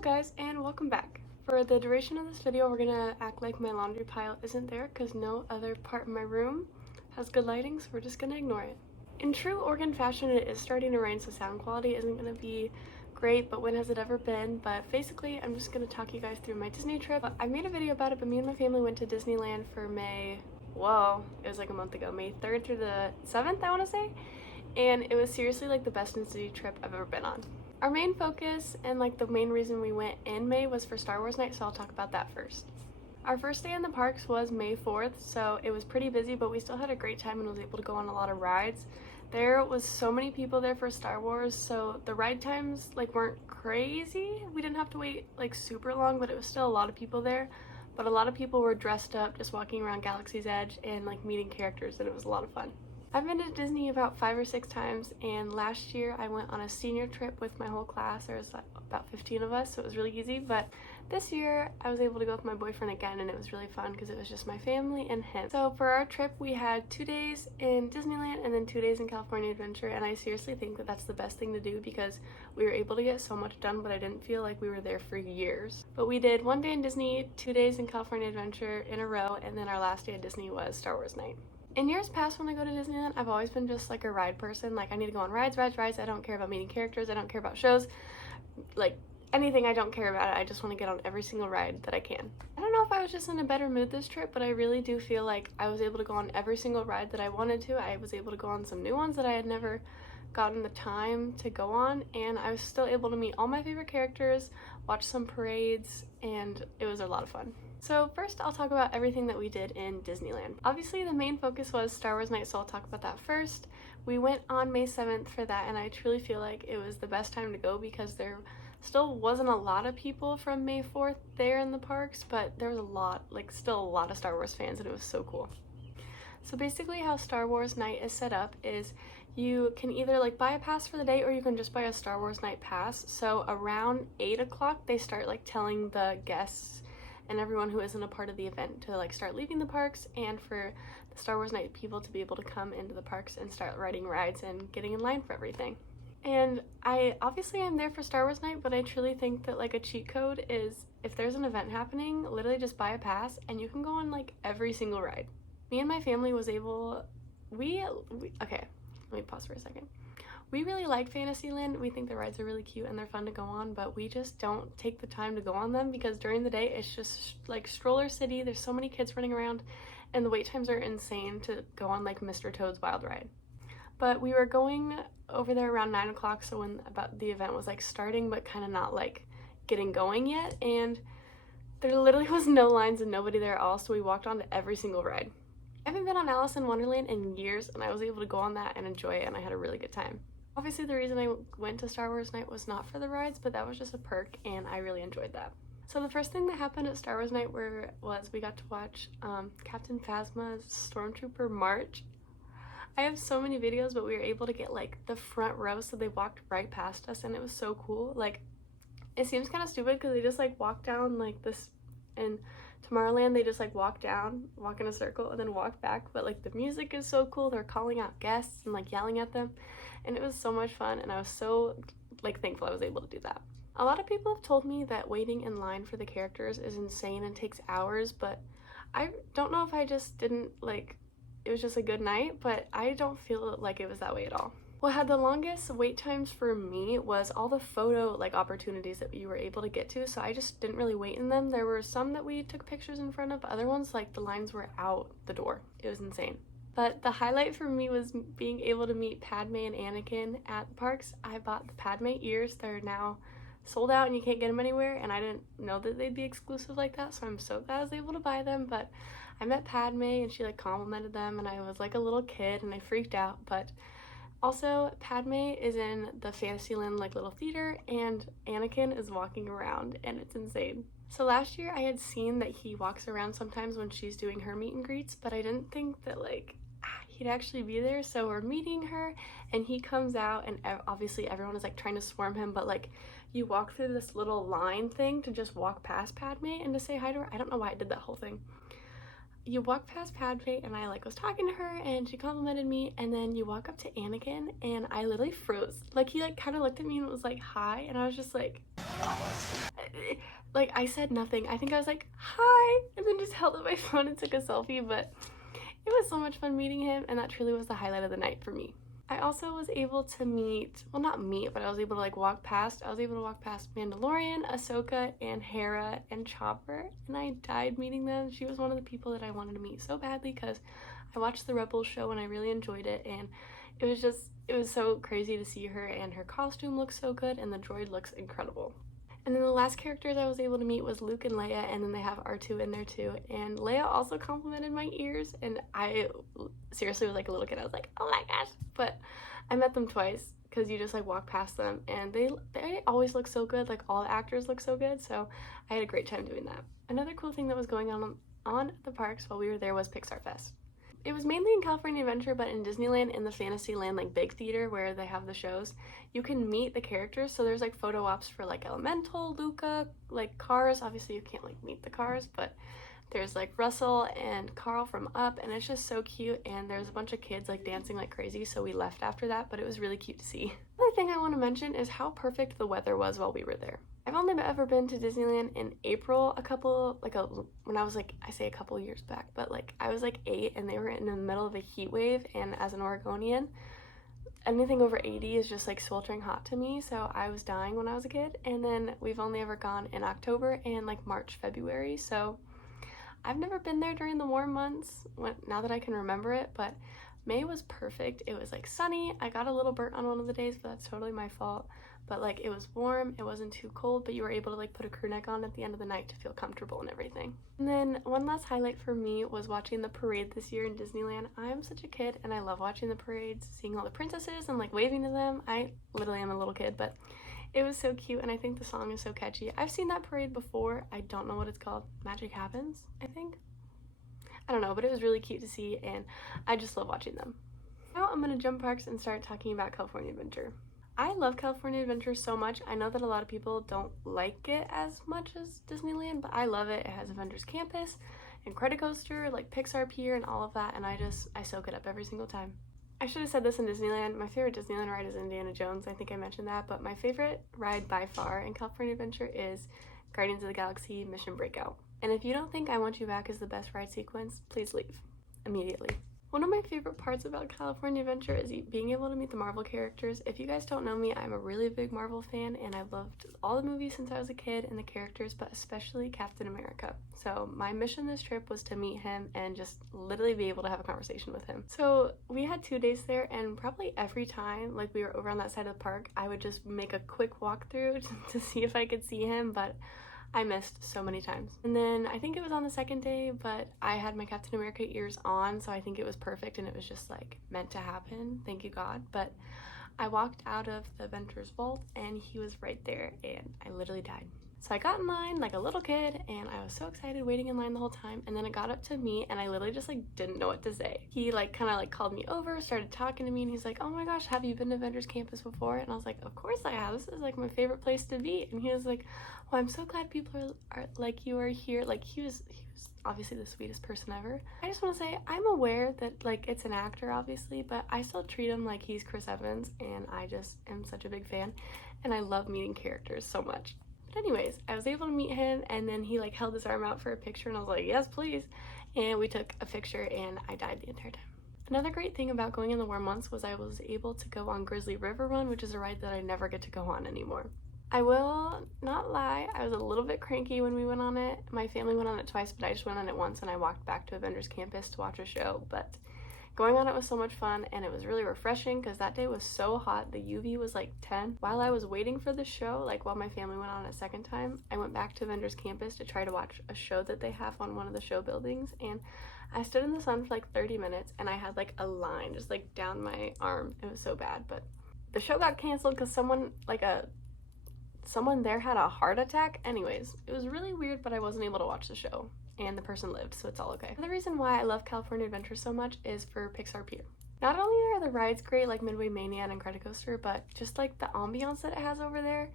Hello guys and welcome back. For the duration of this video we're gonna act like my laundry pile isn't there because no other part of my room has good lighting, so we're just gonna ignore it. In true Oregon fashion, it is starting to rain, so sound quality isn't gonna be great, but when has it ever been? But basically I'm just gonna talk you guys through my Disney trip. I made a video about it, but me and my family went to Disneyland for May, it was like a month ago, May 3rd through the 7th I want to say, and it was seriously like the best Disney trip I've ever been on. Our main focus and like the main reason we went in May was for Star Wars night, so I'll talk about that first. Our first day in the parks was May 4th, so it was pretty busy, but we still had a great time and was able to go on a lot of rides. There was so many people there for Star Wars, so the ride times like weren't crazy. We didn't have to wait like super long, but it was still a lot of people there. But a lot of people were dressed up, just walking around Galaxy's Edge and like meeting characters, and it was a lot of fun. I've been to Disney about 5 or 6 times, and last year I went on a senior trip with my whole class. There was like about 15 of us, so it was really easy, but this year I was able to go with my boyfriend again, and it was really fun because it was just my family and him. So for our trip we had 2 days in Disneyland and then 2 days in California Adventure, and I seriously think that that's the best thing to do because we were able to get so much done, but I didn't feel like we were there for years. But we did 1 day in Disney, 2 days in California Adventure in a row, and then our last day at Disney was Star Wars night. In years past when I go to Disneyland, I've always been just like a ride person. Like I need to go on rides. I don't care about meeting characters. I don't care about shows. Like anything, I don't care about it. I just want to get on every single ride that I can. I don't know if I was just in a better mood this trip, but I really do feel like I was able to go on every single ride that I wanted to. I was able to go on some new ones that I had never gotten the time to go on, and I was still able to meet all my favorite characters, watch some parades, and it was a lot of fun. So first I'll talk about everything that we did in Disneyland. Obviously the main focus was Star Wars night, so I'll talk about that first. We went on May 7th for that, and I truly feel like it was the best time to go because there still wasn't a lot of people from May 4th there in the parks, but there was still a lot of Star Wars fans, and it was so cool. So basically how Star Wars night is set up is you can either like buy a pass for the day or you can just buy a Star Wars night pass. So around 8 o'clock they start like telling the guests and everyone who isn't a part of the event to like start leaving the parks, and for the Star Wars night people to be able to come into the parks and start riding rides and getting in line for everything. And I'm there for Star Wars night, but I truly think that like a cheat code is if there's an event happening, literally just buy a pass and you can go on like every single ride. Me and my family was able, okay, let me pause for a second. We really like Fantasyland. We think the rides are really cute and they're fun to go on, but we just don't take the time to go on them because during the day it's just like stroller city. There's so many kids running around and the wait times are insane to go on like Mr. Toad's Wild Ride. But we were going over there around 9 o'clock, so when about the event was like starting but kind of not like getting going yet, and there literally was no lines and nobody there at all, so we walked on to every single ride. I haven't been on Alice in Wonderland in years, and I was able to go on that and enjoy it, and I had a really good time. Obviously the reason I went to Star Wars night was not for the rides, but that was just a perk and I really enjoyed that. So the first thing that happened at Star Wars night was we got to watch Captain Phasma's Stormtrooper March. I have so many videos, but we were able to get like the front row, so they walked right past us and it was so cool. Like it seems kind of stupid because they just like walk down like this, and Tomorrowland they just like walk in a circle and then walk back, but like the music is so cool. They're calling out guests and like yelling at them, and it was so much fun, and I was so like thankful I was able to do that. A lot of people have told me that waiting in line for the characters is insane and takes hours, but I don't know if I just didn't like, it was just a good night, but I don't feel like it was that way at all. What had the longest wait times for me was all the photo like opportunities that you were able to get to, so I just didn't really wait in them. There were some that we took pictures in front of, but other ones like the lines were out the door. It was insane. But the highlight for me was being able to meet Padme and Anakin at the parks. I bought the Padme ears. They're now sold out and you can't get them anywhere, and I didn't know that they'd be exclusive like that, so I'm so glad I was able to buy them. But I met Padme and she like complimented them, and I was like a little kid and I freaked out. But also Padme is in the Fantasyland like little theater and Anakin is walking around, and it's insane. So last year I had seen that he walks around sometimes when she's doing her meet and greets, but I didn't think that like he'd actually be there. So we're meeting her and he comes out, and obviously everyone is like trying to swarm him, but like you walk through this little line thing to just walk past Padme and to say hi to her. I don't know why I did that whole thing. You walk past Padme and I like was talking to her and she complimented me, and then you walk up to Anakin and I literally froze. Like he like kind of looked at me and was like hi, and I was just like like, I said nothing. I think I was like, hi, and then just held up my phone and took a selfie, but it was so much fun meeting him, and that truly was the highlight of the night for me. I also was able to meet, well, not meet, but I was able to, like, walk past. I was able to walk past Mandalorian, Ahsoka, and Hera, and Chopper, and I died meeting them. She was one of the people that I wanted to meet so badly because I watched the Rebels show and I really enjoyed it, and it was so crazy to see her, and her costume looks so good, and the droid looks incredible. And then the last characters I was able to meet was Luke and Leia, and then they have R2 in there too. And Leia also complimented my ears, and I seriously was like a little kid. I was like, oh my gosh. But I met them twice because you just like walk past them, and they always look so good. Like all the actors look so good, so I had a great time doing that. Another cool thing that was going on at the parks while we were there was Pixar Fest. It was mainly in California Adventure, but in Disneyland, in the Fantasyland like big theater where they have the shows, you can meet the characters. So there's like photo ops for like Elemental, Luca, like Cars. Obviously you can't like meet the Cars, but there's like Russell and Carl from Up, and it's just so cute. And there's a bunch of kids like dancing like crazy, so we left after that, but it was really cute to see. Another thing I want to mention is how perfect the weather was while we were there. I've only ever been to Disneyland in April when I was like, I say a couple years back, but like I was like 8 and they were in the middle of a heat wave, and as an Oregonian, anything over 80 is just like sweltering hot to me, so I was dying when I was a kid. And then we've only ever gone in October and like March, February, so I've never been there during the warm months, now that I can remember it, but May was perfect. It was like sunny. I got a little burnt on one of the days, but that's totally my fault. But like it was warm, it wasn't too cold, but you were able to like put a crew neck on at the end of the night to feel comfortable and everything. And then one last highlight for me was watching the parade this year in Disneyland. I'm such a kid and I love watching the parades, seeing all the princesses and like waving to them. I literally am a little kid, but it was so cute, and I think the song is so catchy. I've seen that parade before. I don't know what it's called. Magic Happens, I think. I don't know, but it was really cute to see, and I just love watching them. Now I'm gonna jump parks and start talking about California Adventure. I love California Adventure so much. I know that a lot of people don't like it as much as Disneyland, but I love it. It has Avengers Campus and Credicoaster, like Pixar Pier and all of that, and I soak it up every single time. I should have said this in Disneyland. My favorite Disneyland ride is Indiana Jones. I think I mentioned that, but my favorite ride by far in California Adventure is Guardians of the Galaxy Mission Breakout. And if you don't think I Want You Back is the best ride sequence, please leave immediately. One of my favorite parts about California Adventure is being able to meet the Marvel characters. If you guys don't know me, I'm a really big Marvel fan, and I've loved all the movies since I was a kid and the characters, but especially Captain America. So my mission this trip was to meet him and just literally be able to have a conversation with him. So we had 2 days there, and probably every time like we were over on that side of the park, I would just make a quick walkthrough to see if I could see him, but I missed so many times. And then I think it was on the second day, but I had my Captain America ears on, so I think it was perfect and it was just like meant to happen. Thank you, God. But I walked out of the Avengers Vault and he was right there, and I literally died. So I got in line like a little kid, and I was so excited waiting in line the whole time, and then it got up to me and I literally just like didn't know what to say. He like kind of like called me over, started talking to me, and he's like, oh my gosh, have you been to Avengers Campus before? And I was like, of course I have. This is like my favorite place to be. And he was like, well, I'm so glad people are like you are here. Like he was obviously the sweetest person ever. I just want to say I'm aware that like it's an actor obviously, but I still treat him like he's Chris Evans, and I just am such a big fan, and I love meeting characters so much. But anyways, I was able to meet him, and then he like held his arm out for a picture, and I was like, yes, please. And we took a picture, and I died the entire time. Another great thing about going in the warm months was I was able to go on Grizzly River Run, which is a ride that I never get to go on anymore. I will not lie, I was a little bit cranky when we went on it. My family went on it twice, but I just went on it once, and I walked back to Avengers Campus to watch a show. But going on it was so much fun, and it was really refreshing because that day was so hot. The UV was like 10. While I was waiting for the show, like while my family went on it a second time, I went back to Avengers Campus to try to watch a show that they have on one of the show buildings, and I stood in the sun for like 30 minutes, and I had like a line just like down my arm. It was so bad, but the show got canceled because someone there had a heart attack. Anyways, it was really weird, but I wasn't able to watch the show, and the person lived, so it's all okay. The reason why I love California Adventure so much is for Pixar Pier. Not only are the rides great like Midway Mania and Credicoaster, but just like the ambiance that it has over there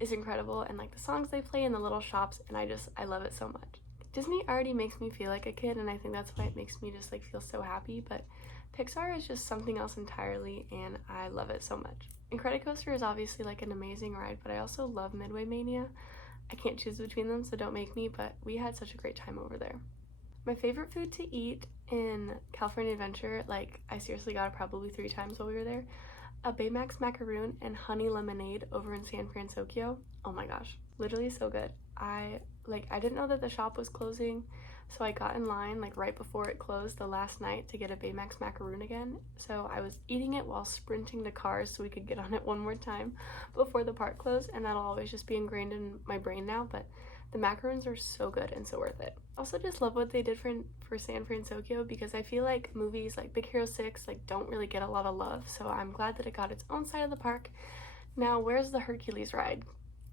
is incredible, and like the songs they play in the little shops, and I love it so much. Disney already makes me feel like a kid, and I think that's why it makes me just like feel so happy, but Pixar is just something else entirely, and I love it so much. And Credicoaster is obviously like an amazing ride, but I also love Midway Mania. I can't choose between them, so don't make me, but we had such a great time over there. My favorite food to eat in California Adventure, like I seriously got it probably 3 times while we were there, a Baymax macaroon and honey lemonade over in San Francisco. Oh my gosh, literally so good. I didn't know that the shop was closing, so I got in line like right before it closed the last night to get a Baymax macaroon again. So I was eating it while sprinting to cars so we could get on it one more time before the park closed, and that'll always just be ingrained in my brain now. But the macaroons are so good and so worth it. Also just love what they did for San Francisco, because I feel like movies like Big Hero 6 like don't really get a lot of love, so I'm glad that it got its own side of the park. Now, where's the Hercules ride?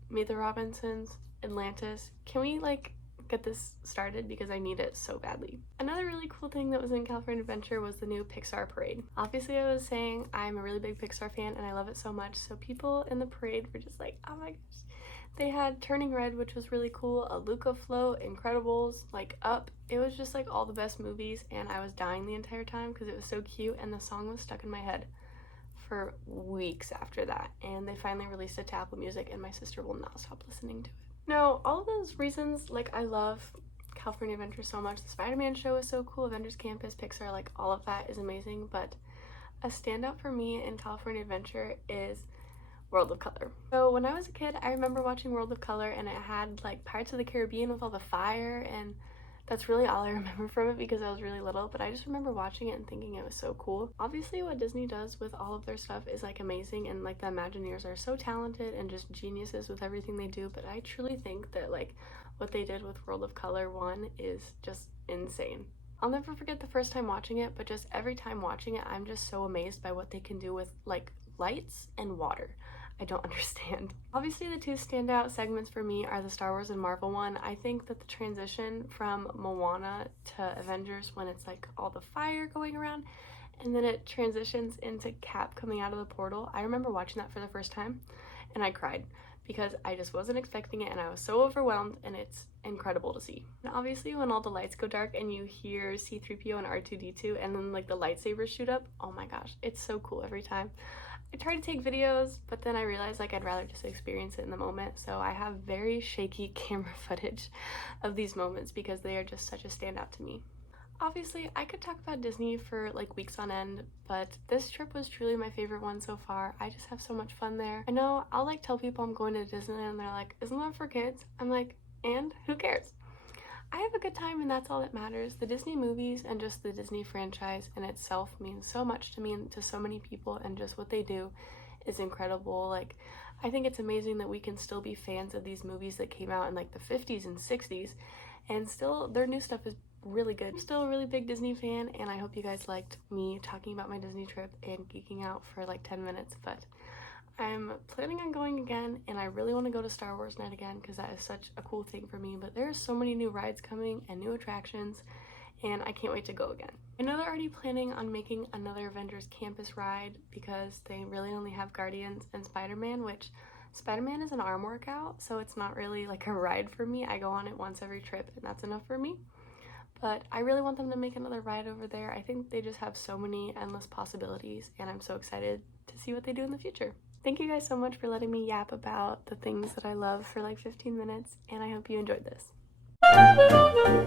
Meet the Robinsons, Atlantis. Can we like get this started, because I need it so badly. Another really cool thing that was in California Adventure was the new Pixar parade. Obviously, I was saying I'm a really big Pixar fan and I love it so much, so people in the parade were just like, oh my gosh. They had Turning Red, which was really cool, a Luca float, Incredibles, like Up. It was just like all the best movies, and I was dying the entire time because it was so cute, and the song was stuck in my head for weeks after that. And they finally released it to Apple Music, and my sister will not stop listening to it. Now, all of those reasons, like I love California Adventure so much. The Spider-Man show is so cool, Avengers Campus, Pixar, like all of that is amazing, but a standout for me in California Adventure is World of Color. So when I was a kid, I remember watching World of Color, and it had like Pirates of the Caribbean with all the fire, and that's really all I remember from it because I was really little, but I just remember watching it and thinking it was so cool. Obviously what Disney does with all of their stuff is like amazing, and like the Imagineers are so talented and just geniuses with everything they do, but I truly think that like what they did with World of Color 1 is just insane. I'll never forget the first time watching it, but just every time watching it, I'm just so amazed by what they can do with like lights and water. I don't understand. Obviously, the two standout segments for me are the Star Wars and Marvel one. I think that the transition from Moana to Avengers, when it's like all the fire going around, and then it transitions into Cap coming out of the portal, I remember watching that for the first time, and I cried because I just wasn't expecting it, and I was so overwhelmed, and it's incredible to see. And obviously, when all the lights go dark and you hear C-3PO and R2-D2, and then like the lightsabers shoot up, oh my gosh, it's so cool every time. I try to take videos, but then I realized like I'd rather just experience it in the moment, so I have very shaky camera footage of these moments because they are just such a standout to me. Obviously, I could talk about Disney for like weeks on end, but this trip was truly my favorite one so far. I just have so much fun there. I know I'll like tell people I'm going to Disneyland and they're like, isn't that for kids? I'm like, and who cares? I have a good time, and that's all that matters. The Disney movies and just the Disney franchise in itself means so much to me and to so many people, and just what they do is incredible. Like, I think it's amazing that we can still be fans of these movies that came out in like the 50s and 60s, and still their new stuff is really good. I'm still a really big Disney fan, and I hope you guys liked me talking about my Disney trip and geeking out for like 10 minutes, but I'm planning on going again, and I really want to go to Star Wars Night again because that is such a cool thing for me. But there are so many new rides coming and new attractions, and I can't wait to go again. I know they're already planning on making another Avengers Campus ride because they really only have Guardians and Spider-Man, which Spider-Man is an arm workout, so it's not really like a ride for me. I go on it once every trip, and that's enough for me. But I really want them to make another ride over there. I think they just have so many endless possibilities, and I'm so excited to see what they do in the future. Thank you guys so much for letting me yap about the things that I love for like 15 minutes, and I hope you enjoyed this.